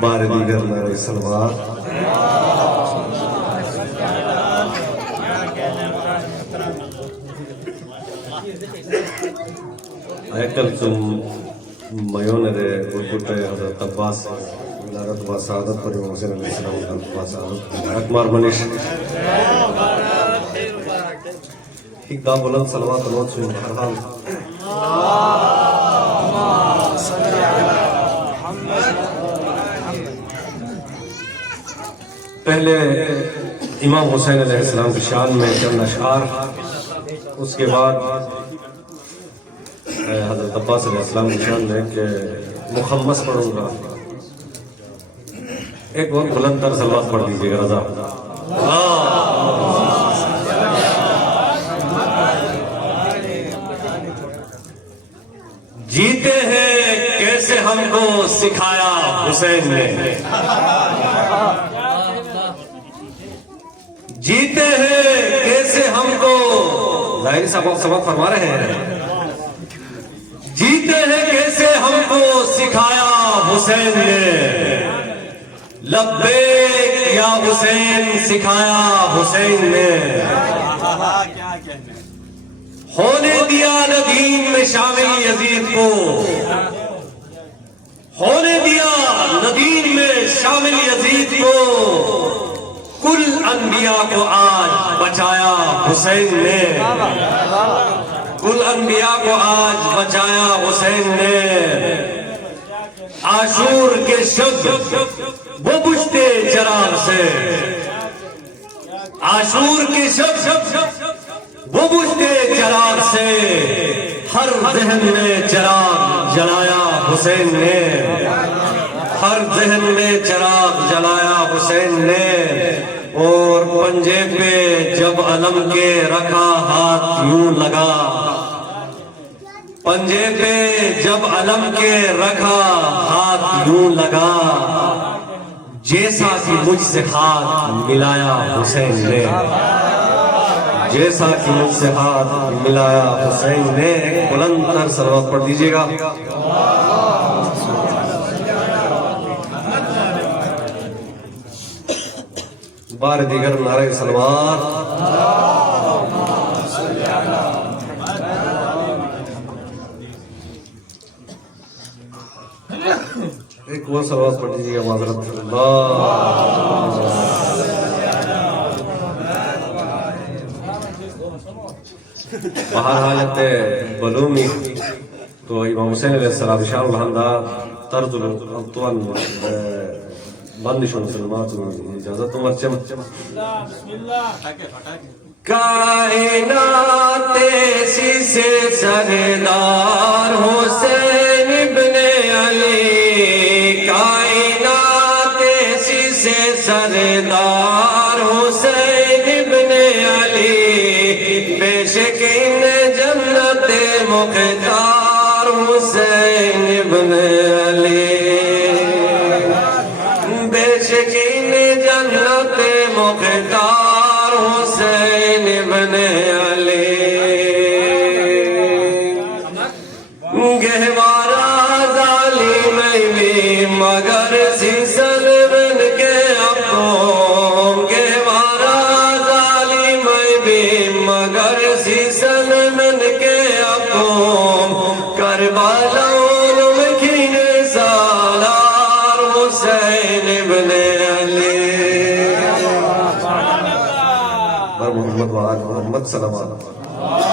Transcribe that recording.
بار دیگر نعرہ سلوات. ایکل تم میون رے گلگٹے حضرت عباس ولادت و سعادت پر امام حسین علیہ السلام ولادت و سعادت اکمار منش ایک دا بلند صلوات نوت سن ہر حال. پہلے امام حسین علیہ السلام کی شان میں چند اشعار، اس کے بعد حضرت عباس علیہ السلام کی شان میں کہ مخمس پڑھوں گا. ایک بہت بلند تر صلوات پڑھ دیجیے گا رضا. جیتے ہیں کیسے ہم کو سکھایا حسین نے، جیتے ہیں کیسے ہم کو، ظاہری صاحب سبق فرما رہے ہیں، جیتے ہیں کیسے ہم کو سکھایا حسین نے، لبیک یا حسین سکھایا حسین نے. ہونے دیا ندیم میں شامل یزید کو، ہونے دیا ندیم میں شامل یزید کو، کل انبیاء کو آج بچایا حسین نے، کل انبیاء کو آج بچایا حسین نے. عاشور کے شب وہ بجھتے چراغ سے، عاشور کے شب وہ بجھتے چراغ سے، ہر ذہن میں چراغ جلایا حسین نے، ہر ذہن میں چراغ جلایا حسین نے. اور پنجے پہ جب علم کے رکھا ہاتھ یوں لگا، پنجے پہ جب علم کے رکھا ہاتھ یوں لگا، جیسا کہ مجھ سے ہاتھ ملایا حسین نے، جیسا کہ مجھ سے ہاتھ ملایا حسین نے. بلند تر صلوات پڑھ دیجیے گا. بار دیگر نعرہ سلوات. ایک وہ سلوات پڑھ دیجیے گا معذرت. بہر حالت بلومی تو امام حسین علیہ السلام شان الحمدہ طرز الطوان بندش مسلمات اجازت مرچم. کائنات ایسی سے سردار حسین ابن علی، کائنات ایسی سے سردار حسین ابن علی، بے شک ان جنت مختار حسین ابن علی، بے شک ان جنت مختار حسین ابن علی. گہوارہ ظالم بھی مگر سیسل بن کے اپوں، گہوارہ ظالم بھی مگر سیسل بن کے اپوں، کربلا میں کھینے سالار حسین ابن علی. محمد وآل محمد صلی اللہ علیہ وسلم.